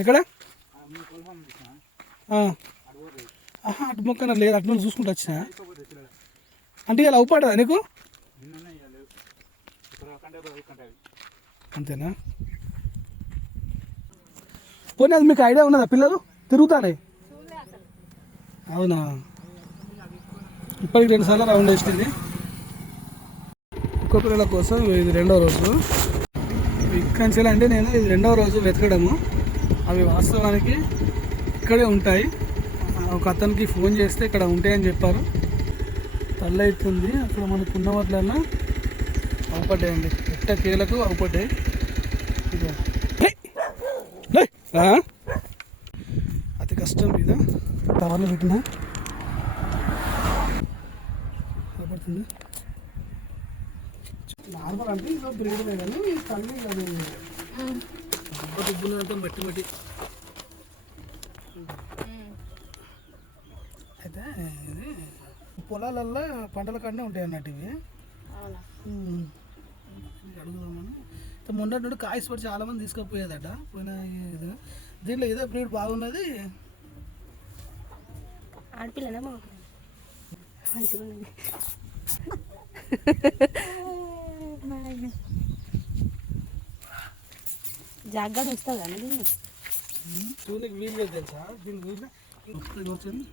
ఎక్కడ అటు మొక్కన లేదు, అటు నుంచి చూసుకుంటూ వచ్చిన. అంటే ఇలా అవుపాడా నీకు? అంతేనా? పోనీ అది మీకు ఐడియా ఉన్నదా? పిల్లలు తిరుగుతానే? అవునా? ఇప్పటికి 2 సార్లు రౌండ్ వేసింది. కుక్క పిల్లల కోసం ఇది 2వ రోజు. ఇక్కడి అంటే నేను ఇది 2వ రోజు వెతకడము. అవి వాస్తవానికి ఇక్కడే ఉంటాయి. ఒక అతనికి ఫోన్ చేస్తే ఇక్కడ ఉంటాయని చెప్పారు. తల్లి అవుతుంది అక్కడ మనకు ఉన్న వాటిలన్నా అవపడ్డాయండి. ఎట్ట కీలకు అవపడ్డాయి. అతి కష్టం మీద టవర్లో పెట్టినా అవపడుతుంది. నార్మల్ అంటే ఇంకా బ్రీడ్లే కానీ తల్లి అది దుబ్బులంతా మట్టి మట్టి. అయితే ఇది పొలాలల్లో పంటల కాడనే ఉంటాయి అన్నట్టు ఇవి. అడుగుదామని మొన్నటి నుండి కాయస్ పడి చాలా మంది తీసుకుపోయేదట. పోయిన దీంట్లో ఏదో బ్రీడ్ బాగున్నది. ఆడపిల్లనా మంచిగా జాగ్రత్త వస్తుంది కానీ దీన్ని చూడకి వీలు లేదు తెలుసా? దీని వీలు వస్తుంది వచ్చింది.